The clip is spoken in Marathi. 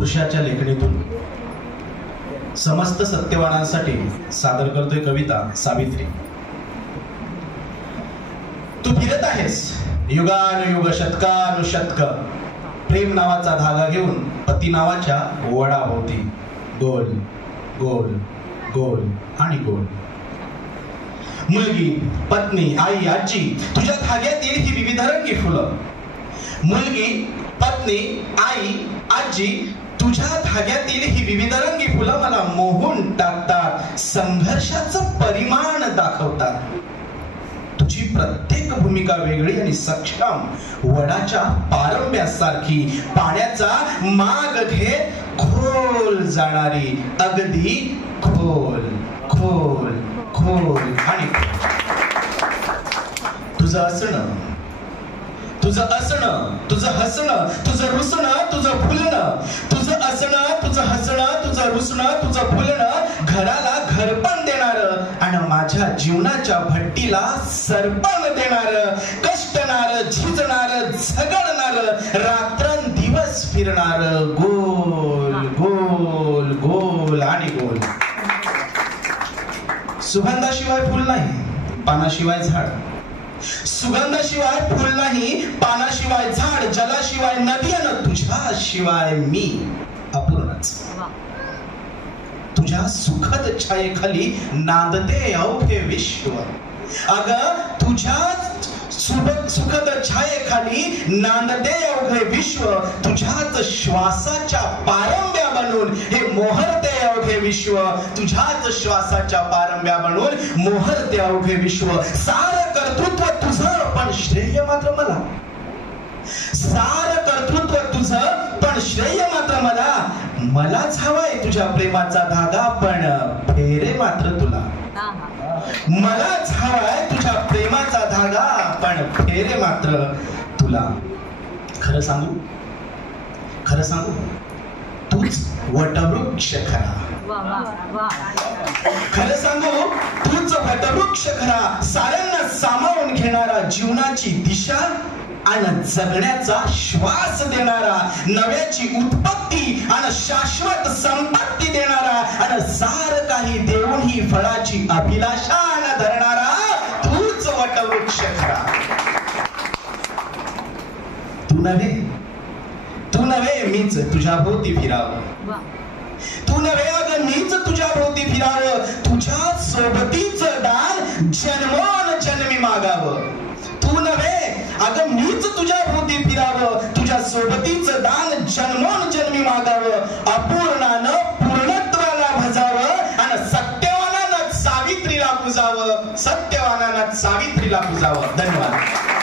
पुरुषाच्या लेखणीतून समस्त सत्यवानांसाठी सादर करतोय कविता सावित्री. तू फिरत आहेस युगानुयुग शतकानुशतक प्रेम नावाचा धागा घेऊन पती नावाच्या वडाभोवती गोल गोल गोल आणि गोल. मुलगी, पत्नी, आई, आजी तुझ्या धाग्यातील ही विविधरंगी फुलं. मुलगी, पत्नी, आई, आजी तुझ्या धाग्यातील ही विविधरंगी फुलं मला मोहून टाकतात, संघर्षाचं परिमाण दाखवतात. तुझी प्रत्येक भूमिका वेगळी आणि सक्षम वडाच्या पारंब्यासारखी पाण्याचा माग घेत खोल जाणारी, अगदी खोल खोल खोल आणि तुझं असणं, तुझं असणं, तुझं हसणं, तुझं रुसणं, तुझं फुलणं, तुझं असणं, तुझं हसणं, तुझं रुसणं, तुझं फुलणं घराला घरपण देणार आणि माझ्या जीवनाच्या भट्टीला सरपण देणार, कष्टणार, झिजणार, झगडणार, रात्रंदिवस फिरणार, गोल गोल गोल आणि गोल. सुगंधाशिवाय फुल नाही, पानाशिवाय झाड. सुगंधाशिवाय फुल नाही, पानाशिवाय झाड, जलाशिवाय नदी आणि तुझ्याशिवाय मी अपूर्णच. तुझ्या सुखद छायेखाली नांदते अवघे विश्व. अग तुझ्या सुखद छायेखाली नांदते अवघे विश्व. तुझ्याच श्वासाच्या पारंब्या बनून हे मोहरते अवघे विश्व. तुझ्याच श्वासाच्या पारंब्या बनून मोहरते अवघे विश्व. सार कर्तृत्व तुझं पण श्रेय मात्र मला. सार कर्तृत्व तुझं पण श्रेय मात्र मला. मलाच हवाय तुझ्या प्रेमाचा धागा पण फेरे मात्र तुला. मलाच हवाय तुझ्या प्रेमाचा धागा पण फेरे मात्र तुला. खरं सांगू, खरं सांगू तूच वटवृक्ष खरा. खरं सांगू तूच वटवृक्ष खरा, साऱ्यांना सामावून घेणारा, जीवनाची दिशा आणि जगण्याचा श्वास देणारा, नव्याची उत्पत्ती आणि शाश्वत संपत्ती देणारा आणि सार काही देऊनही फळाची अभिलाषा न धरणारा तूच वटवृक्ष खरा. तू नव्हे, तू नव्हे मीच तुझ्या भोवती फिरावं. तू नव्हे अगं मीच तुझ्या भोवती फिरावं. तुझ्या सोबतीचं दान जन्मोन जन्मी मागावं. तू नव्हे अगं मीच तुझ्या भोवती फिरावं. तुझ्या सोबतीचं दान जन्मोन जन्मी मागावं. अपूर्णानं पूर्णत्वाला भजावं आणि सत्यवानानं सावित्रीला पुजावं. सत्यवानानं सावित्रीला पुजावं. धन्यवाद.